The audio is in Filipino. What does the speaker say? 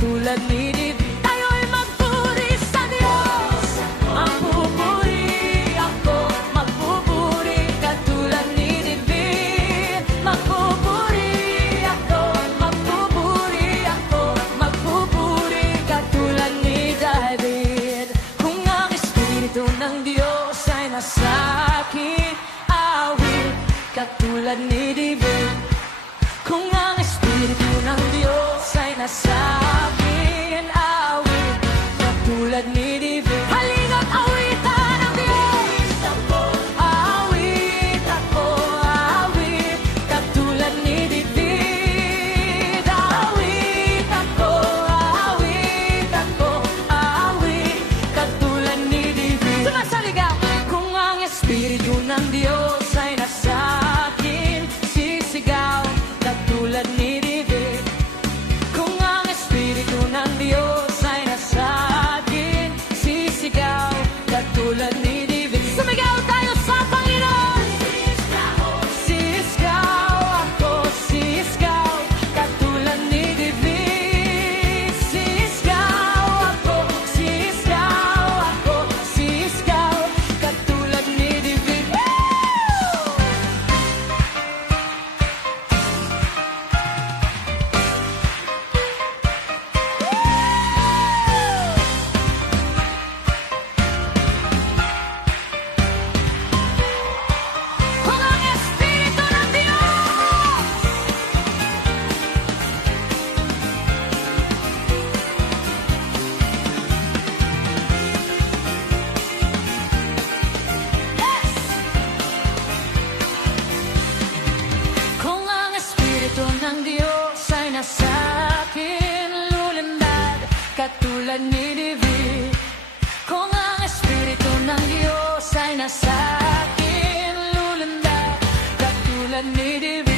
katulad ni David. Tayo'y magpuri sa Diyos. Magpupuri ako, magpupuri katulad ni David. Magpupuri ako, magpupuri ako, magpupuri katulad ni David. Kung ang Espiritu ng Diyos ay nasa akin, awit katulad ni David. Kung ang Espiritu ng Diyos ay nasa akin, awit katulad ni David. Halina't awitan ang Diyos. Awit ako, awit katulad ni David. Awit ako, awit ako, awit katulad ni David. Sumasaligaw. Kung ang Espiritu ng Diyos ay nasa akin, sisigaw katulad ni David. Kung ang Espiritu ng Diyos ay nasa akin, sisigaw katulad ni David. Sumigaw tayo sa Panginoon. Sisigaw ako, sisigaw katulad ni David. Sisigaw ako, sisigaw ako, sisigaw katulad ni David. Kung ang Espiritu ng Diyos Kung ang Espiritu ng Diyos ay nasa akin, lulundag katulad ni David. Kung ang Espiritu ng Diyos ay nasa akin, lulundag katulad ni David.